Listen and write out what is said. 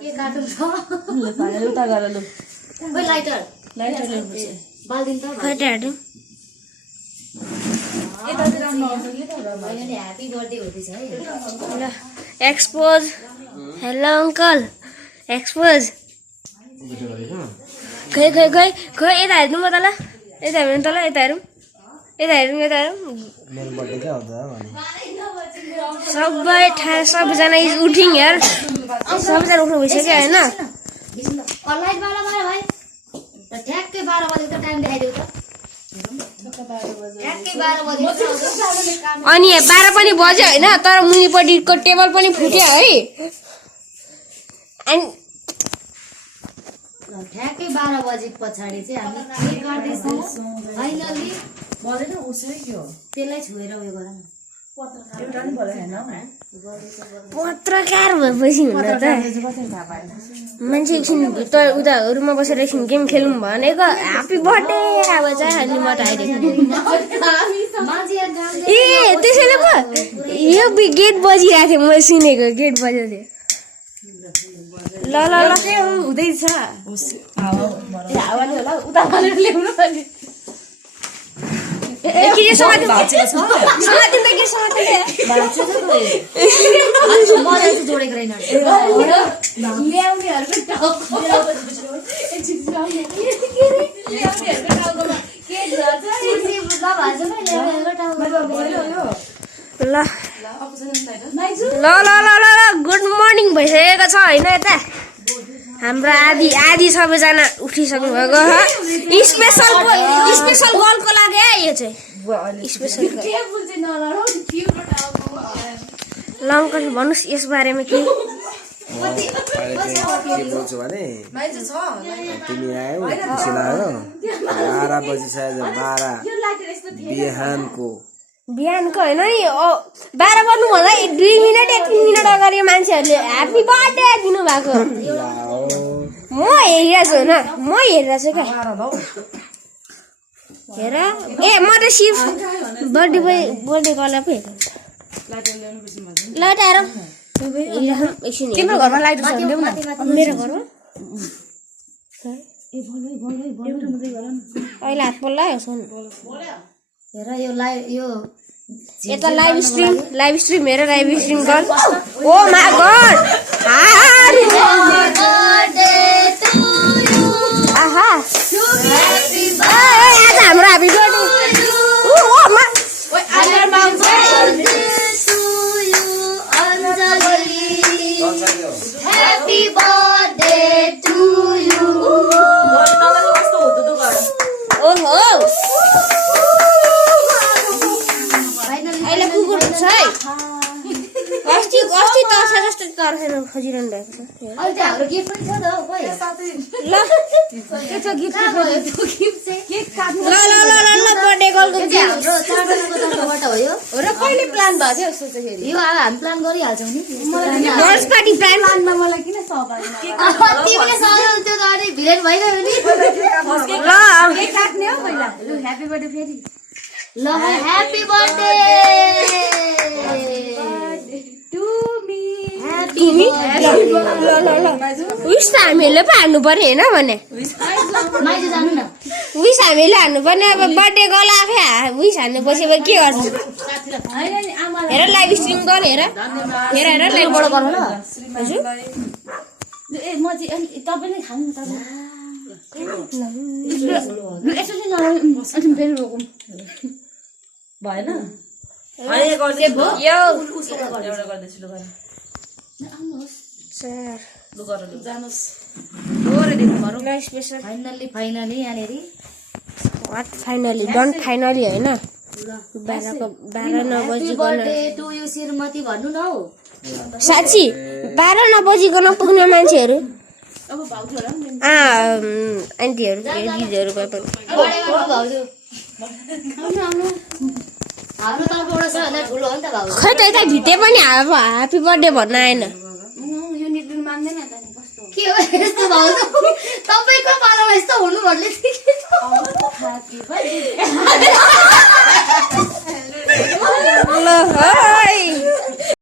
के काटुम छ ले पाले उता गर लु ओइ लाइटर ल्याउनुपर्छ बाल्दिन त खटाडु यतातिर नआउँछ कि त अहिले ह्यापी बर्थडे हुँदैछ है ल एक्सपोज हेलो अंकल एक्सपोज खै खै खै खै यता हेर्नु म त ल यता हेर्नु त ल यता हेरौँ यता हेरौँ मेरो बर्थडे क्या हो त भने सबैजना इज उठिङ यार सबैजना उठ्नु भइसक्यो होइन लाइट बाला भयो भाइ ठ्याक्कै 12 बजे त टाइम देखाइदेऊ त ठ्याक्कै 12 बजे अनि 12 पनि बज्यो होइन तर मुनिपट्टिको टेबल पनि फुट्यो है अनि ठ्याक्कै 12 बजे पछाडि चाहिँ हामी केक काट्दैछौँ फाइनली बजेन उसै के हो त्यसलाई छोएर उयो गरौँ एउटा नि भएन पत्रकार भएपछि हुँदा त मान्छे एकछिन भित्र उता रुममा बसेर एकछिन गेम खेलौँ भनेको ह्याप्पी बर्थडे अब चाहिँ अनि म त आइदिएको ए त्यसैले पो यो गेट बजिरहेको थियो मैले सुनेको गेट बजेको थियो ल ल ल हुँदैछ हावाले होला उता हालेर ल्याउनु पर्ने के समातिन के समातिन मलाई चाहिँ जोडेको रहेन ल्याउनेहरुको टाउको एकछिन ल्याउनेहरुको टाउकोमा के गर्छ ल गुड मर्निङ भइसकेको छ होइन यता हाम्रो आधी सबैजना उठिसक्नु भएको स्पेसल गर्लको लागि यो चाहिँ स्पेसल ल अङ्कल भन्नुहोस् यस बारेमा के के बोल्छु भने तिमी आयौ खुसी लाग्यो 12 बजिसक्यो 12 बिहानको होइन नि 12 बज्नुभन्दा 2 मिनट 1 मिनट अगाडि मान्छेहरूले ह्याप्पी बर्थडे दिनुभएको म हेरिरहेको छु क्या हेर ए म त सिर्फ बर्थडे गर्दा पो हेर्नु लाइट आएर तिम्रो घरमा लाइट छ ल्याउ न मेरो घरमा अहिले हात पोल्लायो सुन हेर यो यता लाइभ स्ट्रिम हेर लाइभ स्ट्रिम गर ओ माय गॉड आहा आज हाम्रो happy birthday Happy birthday to you. ओहो अहिले कुकुर हुन्छ है अस्ति तर्सा जस्तो तर्सेर खोजिरहनु भएको छ अहिले त हाम्रो गिफ्ट पनि छ त खोइ ल के छ गिफ्ट त्यो गिफ्ट चाहिँ केक काट्नु ल बर्थडे गर्लको चाहिँ हाम्रो चारजनाको तर्फबाट हो यो र कहिले प्लान भएको थियो यस्तो चाहिँ फेरि यो अब हामी प्लान गरिहाल्छौँ नि गर्ल्स पार्टी प्लान प्लानमा मलाई किन सहभागी तिमीले सहयोग त्यो त अरे भिलेन भइरह्यो नि ल केक काट्ने हो पहिला लु ह्यापी बर्थडे फेरि ल happy birthday to me wish त हामीले पो हान्नु पर्ने होइन भने माइती जानु न विश हामीले हान्नु पर्ने अब बर्थडे गर्ल आफै विश हान्नुपर्छ अब के गर्छ हेर लाइभ स्ट्रिम गर हेर लाइभ बडो गर्नु ल हजुर ए म चाहिँ अनि तपाईले खानु न तपाईँ यसरी नलाउनु फेरि रोकौँ भएन यो एउटा गर्दैछु लु सर लु गर लु जानुस् दोहोरे देख्नु पर्यो ल स्पेशल फाइनली यहाँनिर वाट फाइनली डन्ट फाइनली होइन 12 नबजिकन टु यु श्रीमती भन्नु न हौ साँच्ची 12 नबजिकन पुग्ने मान्छेहरू अब भाउजू होला नि आन्टीहरू दिदीहरू गए पनि भाउजू हाम्रो तर्फबाट सबैभन्दा ठुलो हो नि त भाउजू खै त यता भित्ते पनि ह्याप्पी बर्थडे भन्न आएन यो निर्णय मान्दैन त नि कस्तो के हो यस्तो भाउजू तपाईँको पालामा यस्तो हुनु भन्ने ह्यापी बर्थडे ल है